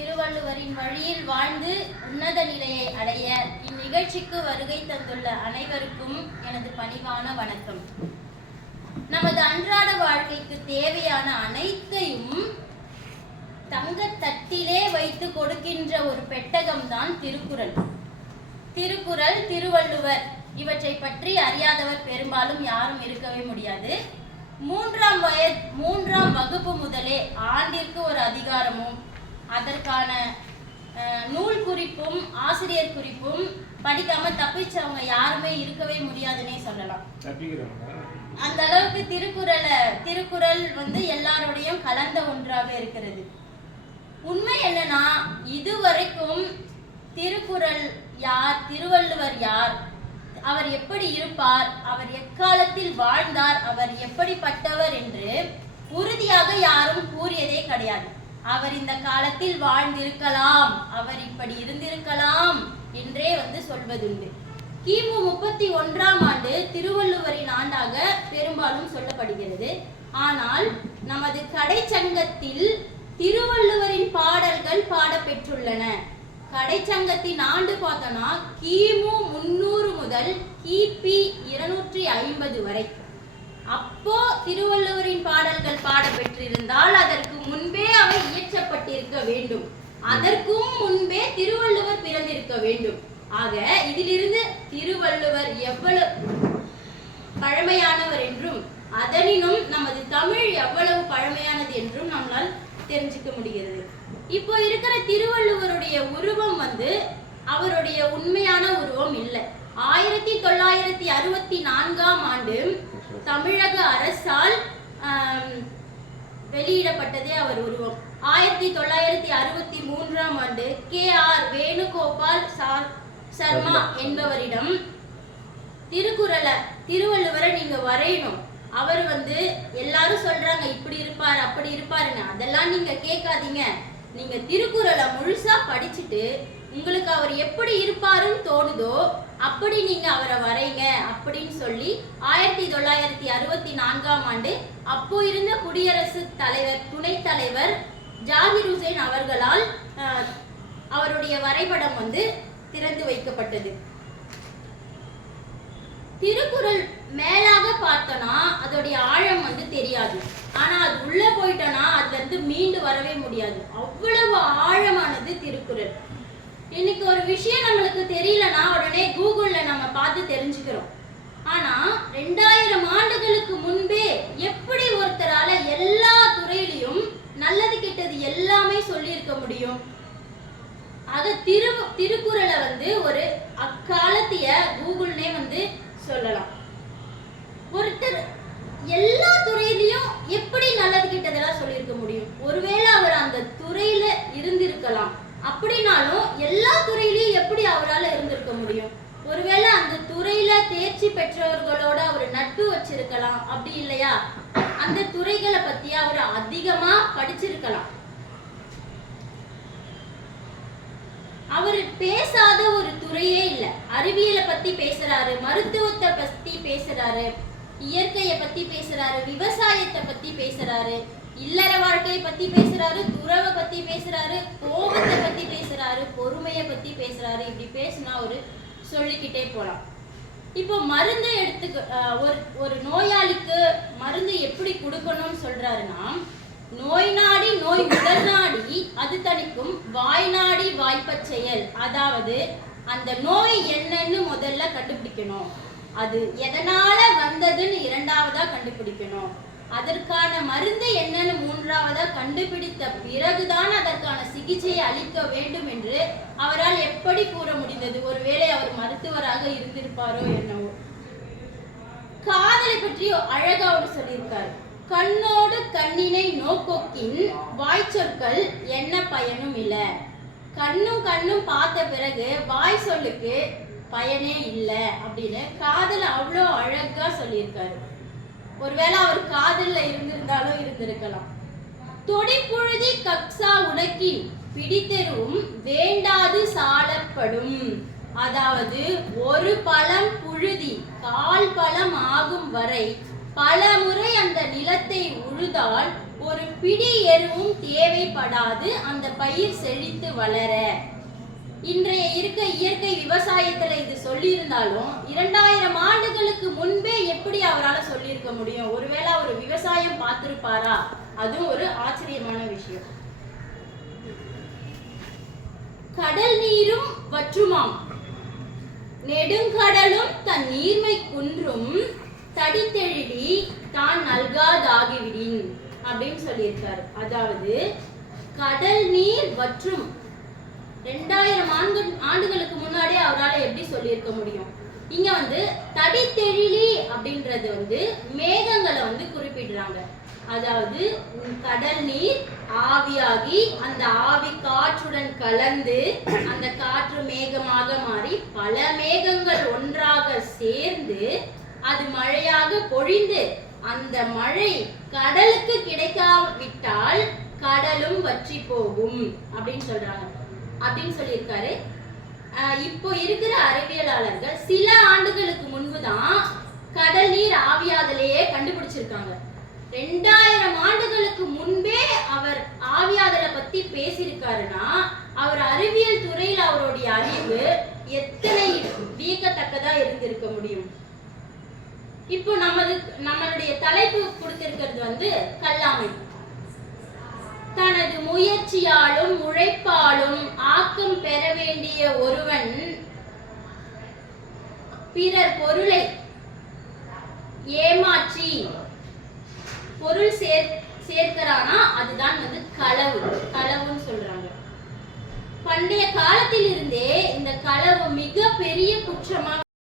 திருவள்ளுவரின் வழியில் வாழ்ந்து உன்னத நிலையை அடைய இந்நிகழ்ச்சிக்கு வருகை தந்துள்ள அனைவருக்கும் எனது பணிவான வணக்கம். நமது அன்றாட வாழ்க்கைக்கு தேவையான அனைத்தையும் தங்கத்தட்டிலே வைத்து கொடுக்கின்ற ஒரு பெட்டகம்தான் திருக்குறள். திருக்குறள் திருவள்ளுவர் இவற்றை பற்றி அறியாதவர் பெரும்பாலும் யாரும் இருக்கவே முடியாது. மூன்றாம் வய மூன்றாம் வகுப்பு முதலே ஆண்டிற்கு ஒரு அதிகாரமும் அதற்கான நூல் குறிப்பும் ஆசிரியர் குறிப்பும் படிக்காம தப்பிச்சவங்க யாருமே இருக்கவே முடியாதுன்னே சொல்லலாம். அந்த அளவுக்கு திருக்குறளை திருக்குறள் வந்து எல்லாரோடையும் கலந்த ஒன்றாக இருக்கிறது. உண்மை என்னன்னா இதுவரைக்கும் திருக்குறள் யார் திருவள்ளுவர் யார் அவர் எப்படி இருப்பார் அவர் எக்காலத்தில் வாழ்ந்தார் அவர் எப்படிப்பட்டவர் என்று உறுதியாக யாரும் கூறியதே கிடையாது. அவர் இந்த காலத்தில் வாழ்ந்திருக்கலாம். அவர் இப்படி இருந்திருக்கலாம் என்றே வந்து சொல்வதுண்டு. கிமு முப்பத்தி ஒன்றாம் ஆண்டு திருவள்ளுவரின் ஆண்டாக பெரும்பாலும் சொல்லப்படுகிறது. ஆனால் நமது கடைச்சங்கத்தில் திருவள்ளுவரின் பாடல்கள் பாடப்பெற்றுள்ளன. கடைச்சங்கத்தின் ஆண்டு பார்த்தோம்னா கிமு முன்னூறு முதல் கிபி இருநூற்றி ஐம்பது வரை. அப்போ திருவள்ளுவரின் பாடல்கள் பாடப்பெற்றிருந்தால் அதற்கு முன்பே அவை இயற்றப்பட்டிருக்க வேண்டும். அதற்கும் முன்பே திருவள்ளுவர் பிறந்திருக்க வேண்டும். ஆக இதிலிருந்து திருவள்ளுவர் எவ்வளவு பழமையானவர் என்றும் அதனினும் நமது தமிழ் எவ்வளவு பழமையானது என்றும் நம்மால் தெரிஞ்சுக்க முடிகிறது. இப்போ இருக்கிற திருவள்ளுவருடைய உருவம் வந்து அவருடைய உண்மையான உருவம் இல்லை. ஆயிரத்தி தொள்ளாயிரத்தி அறுபத்தி நான்காம் ஆண்டு தமிழக அரசால் வெளியிடப்பட்டதே அவர் உருவம். ஆயிரத்தி தொள்ளாயிரத்தி அறுபத்தி மூன்றாம் ஆண்டு கே ஆர் வேணுகோபால் சர்மா. என்பவரிடம் திருக்குறளை திருவள்ளுவரை நீங்க வரையணும். அவர் வந்து எல்லாரும் சொல்றாங்க இப்படி இருப்பார் அப்படி இருப்பாருன்னு. அதெல்லாம் நீங்க கேட்காதீங்க. நீங்க திருக்குறளை முழுசா படிச்சுட்டு உங்களுக்கு அவர் எப்படி இருப்பாருன்னு தோணுதோ அப்படி நீங்க அவரை வரைங்க. அப்படின்னு சொல்லி ஆயிரத்தி தொள்ளாயிரத்தி அறுபத்தி நான்காம் ஆண்டு அப்போ இருந்த குடியரசு தலைவர் துணைத் தலைவர் ஜாகிர் ஹுசேன் அவர்களால் அஹ், அவருடைய வரைபடம் வந்து திறந்து வைக்கப்பட்டது. திருக்குறள் மேலாக பார்த்தோன்னா அதோடைய ஆழம் வந்து தெரியாது. ஆனா அது உள்ள போயிட்டோன்னா அதுல இருந்து மீண்டு வரவே முடியாது. அவ்வளவு ஆழமானது திருக்குறள். இன்னைக்கு ஒரு விஷயம் நம்மளுக்கு தெரியலனா உடனே கூகுள்ல நம்ம பார்த்து தெரிஞ்சுக்கிறோம். ஆனா ரெண்டாயிரம் ஆண்டுகளுக்கு முன்பே எப்படி ஒருத்தரால எல்லா துறையிலையும் நல்லது கெட்டது எல்லாமே சொல்லியிருக்க முடியும்? அத திரு திருக்குறளை வந்து ஒரு அக்காலத்திய கூகுள்னே வந்து சொல்லலாம். ஒருத்தர் எல்லா துறையிலையும் எப்படி நல்லது கிட்டதெல்லாம் சொல்லியிருக்க முடியும்? ஒருவேளை அவர் அந்த துறையில இருந்திருக்கலாம். அப்படின்னாலும் எல்லா துறையிலையும் எப்படி அவரால் இருந்திருக்க முடியும்? ஒருவேளை அந்த துறையில தேர்ச்சி பெற்றவர்களோட அவர் நட்பு வச்சிருக்கலாம். அப்படி இல்லையா? அந்த துறைகளை பத்தி அவர் அதிகமா படிச்சிருக்கலாம். அவர் பேசாத ஒரு துறையே இல்ல. அறிவியலை பத்தி பேசுறாரு மருத்துவத்தை பத்தி பேசுறாரு இயற்கையை பத்தி பேசுறாரு விவசாயத்தை பத்தி பேசுறாரு இல்லற வாழ்க்கையை பத்தி பேசுறாரு துறவை பத்தி பேசுறாரு கோபத்தை பத்தி பேசுறாரு பொறுமையை பத்தி பேசுறாரு. இப்படி பேசினா ஒரு சொல்லிக்கிட்டே போகலாம் இப்போ மருந்து எடுத்துக்க ஒரு ஒரு நோயாளிக்கு மருந்து எப்படி கொடுக்கணும்னு சொல்றாருன்னா நோய் நாடி நோய் முதல் நாடி அது தணிக்கும் வாய் நாடி வாய்ப்ப செயல். அதாவது அந்த நோய் என்னன்னு முதல்ல கண்டுபிடிக்கணும். அது எதனால வந்ததுன்னு இரண்டாவதா கண்டுபிடிக்கணும். அதற்கான மருந்து என்னன்னு மூன்றாவதா கண்டுபிடித்த பிறகுதான் அதற்கான சிகிச்சையை அளிக்க வேண்டும் என்று அவரால் எப்படி கூற முடிந்தது? ஒருவேளை அவர் மருத்துவராக இருந்திருப்பாரோ என்னவோ. காதலை பற்றி அழகா அவர் சொல்லியிருக்காரு. கண்ணோடு கண்ணினை நோக்கோக்கின் வாய்ச்சொற்கள் என்ன பயனும் இல்லை. கண்ணும் கண்ணும் பார்த்த பிறகு வாய் சொல்லுக்கு பயனே இல்லை அப்படின்னு காதல் அவ்வளோ அழகா சொல்லியிருக்காரு. ஒருவேளை அவர் காதல்ல இருந்திருந்தாலும் இருந்திருக்கலாம். தொடிப்புழுதி கக்ஸா உனக்கி பிடித்தெரும் வேண்டாது சாலப்படும். அதாவது ஒரு பழம் புழுதி கால் பழம் ஆகும் வரை பல முறை அந்த நிலத்தை உழுதால் ஒரு பிடி எருவும் தேவைப்படாது. அந்த பயிர் செழித்து வளர. இன்றைய இருக்க இயற்கை விவசாயத்துல இது சொல்லியிருந்தாலும் இரண்டாயிரம் ஆண்டுகளுக்கு முன்பே எப்படி அவரால் சொல்லியிருக்க முடியும்? ஒருவேளை அவர் விவசாயம் பார்த்திருப்பாரா? அதுவும் ஒரு ஆச்சரியமான விஷயம். கடல் நீரும் வற்றுமாம். நெடுங்கடலும் தன் நீர்மை குன்றும் தடித்தெழுதி தான் நல்காதாகிவிடின் அப்படின்னு சொல்லியிருக்காரு. அதாவது கடல் நீர் வற்றும் ரெண்டாயிரம் ஆண்டு ஆண்டுகளுக்கு முன்னாடி அவரால் எப்படி சொல்லியிருக்க முடியும்? இங்க வந்து தடித்தெழிலி அப்படின்றது வந்து மேகங்களை வந்து குறிப்பிடுறாங்க. அதாவது கடல் நீர் ஆவியாகி அந்த ஆவி காற்றுடன் கலந்து அந்த காற்று மேகமாக மாறி பல மேகங்கள் ஒன்றாக சேர்ந்து அது மழையாக பொழிந்து அந்த மழை கடலுக்கு கிடைக்காவிட்டால் கடலும் வற்றி போகும் அப்படின்னு சொல்றாங்க. அப்படின்னு சொல்லியிருக்காரு. ஆஹ் இப்போ இருக்கிற அறிவியலாளர்கள் சில ஆண்டுகளுக்கு முன்பு தான் கடல் நீர் ஆவியாதலையே கண்டுபிடிச்சிருக்காங்க. ரெண்டாயிரம் ஆண்டுகளுக்கு முன்பே அவர் ஆவியாதலை பத்தி பேசியிருக்காருன்னா அவர் அறிவியல் துறையில் அவருடைய அறிவு எத்தனை வியக்கத்தக்கதா இருந்திருக்க முடியும்? இப்போ நமது நம்மளுடைய தலைப்பு கொடுத்திருக்கிறது வந்து கல்லாமை. தனது முயற்சியாலும் உழைப்பாலும் ஆக்கம் பெற வேண்டிய ஒருவன் பிறர் பொருளை ஏமாற்றி பொருள் சேர் சேர்க்கிறானா? அதுதான் வந்து களவு. களவுன்னு சொல்றாங்க. பண்டைய காலத்திலிருந்தே இந்த களவு மிக பெரிய குற்றமா